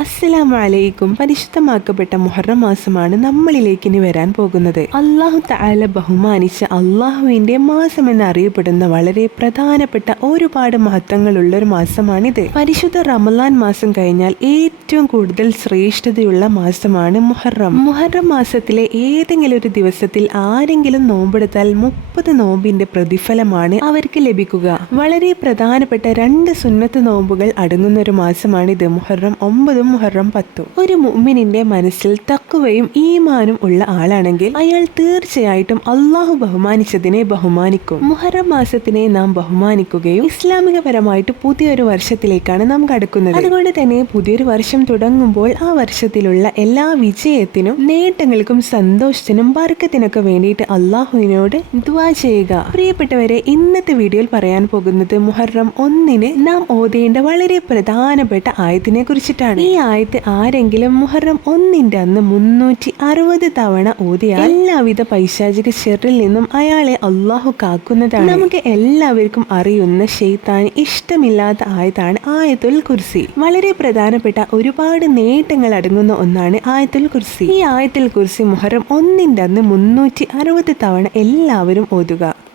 അസ്സലാമു അലൈക്കും പരിശുദ്ധമാക്കപ്പെട്ട മുഹറം മാസമാണ് നമ്മളിലേക്ക് ഇനി വരാൻ പോകുന്നത്. അള്ളാഹു താല ബഹുമാനിച്ച അള്ളാഹുവിന്റെ മാസം എന്നറിയപ്പെടുന്ന വളരെ പ്രധാനപ്പെട്ട ഒരുപാട് മഹത്വങ്ങളുള്ള ഒരു മാസമാണിത്. പരിശുദ്ധ റമലാൻ മാസം കഴിഞ്ഞാൽ ഏറ്റവും കൂടുതൽ ശ്രേഷ്ഠതയുള്ള മാസമാണ് മുഹറം. മുഹറം മാസത്തിലെ ഏതെങ്കിലും ഒരു ദിവസത്തിൽ ആരെങ്കിലും നോമ്പെടുത്താൽ മുപ്പത് നോമ്പിന്റെ പ്രതിഫലമാണ് അവർക്ക് ലഭിക്കുക. വളരെ പ്രധാനപ്പെട്ട രണ്ട് സുന്നത്ത് നോമ്പുകൾ അടങ്ങുന്ന ഒരു മാസമാണിത്. മുഹറം ഒമ്പതും മുഹറം പത്തു. ഒരു മുഅ്മിനിന്റെ മനസ്സിൽ തക്കുവയും ഈമാനും ഉള്ള ആളാണെങ്കിൽ അയാൾ തീർച്ചയായിട്ടും അള്ളാഹു ബഹുമാനിച്ചതിനെ ബഹുമാനിക്കും. മുഹറം മാസത്തിനെ നാം ബഹുമാനിക്കുകയും ഇസ്ലാമികപരമായിട്ട് പുതിയൊരു വർഷത്തിലേക്കാണ് നാം കടക്കുന്നത്. അതുകൊണ്ട് തന്നെ പുതിയൊരു വർഷം തുടങ്ങുമ്പോൾ ആ വർഷത്തിലുള്ള എല്ലാ വിജയത്തിനും നേട്ടങ്ങൾക്കും സന്തോഷത്തിനും വർക്കത്തിനൊക്കെ വേണ്ടിയിട്ട് അള്ളാഹുവിനോട് ദുവാ ചെയ്യുക. പ്രിയപ്പെട്ടവരെ ഇന്നത്തെ വീഡിയോയിൽ പറയാൻ പോകുന്നത് മുഹറം ഒന്നിന് നാം ഓതേണ്ട വളരെ പ്രധാനപ്പെട്ട ആയത്തിനെ കുറിച്ചിട്ടാണ്. ഈ ആയത്ത് ആരെങ്കിലും മുഹറം ഒന്നിന്റെ അന്ന് മുന്നൂറ്റി അറുപത് തവണ ഓതിയാൽ എല്ലാവിധ പൈശാചിക ഷെറിൽ നിന്നും അയാളെ അള്ളാഹു കാക്കുന്നതാണ്. നമുക്ക് എല്ലാവർക്കും അറിയുന്ന ഷെയ്ത്താൻ ഇഷ്ടമില്ലാത്ത ആയത്താണ് ആയത്തുൽ കുർസി. വളരെ പ്രധാനപ്പെട്ട ഒരുപാട് നേട്ടങ്ങൾ അടങ്ങുന്ന ഒന്നാണ് ആയത്തുൽ കുർസി. ഈ ആയത്തുൽ കുർസി മുഹറം ഒന്നിന്റെ അന്ന് മുന്നൂറ്റി അറുപത് തവണ എല്ലാവരും ഓതുക.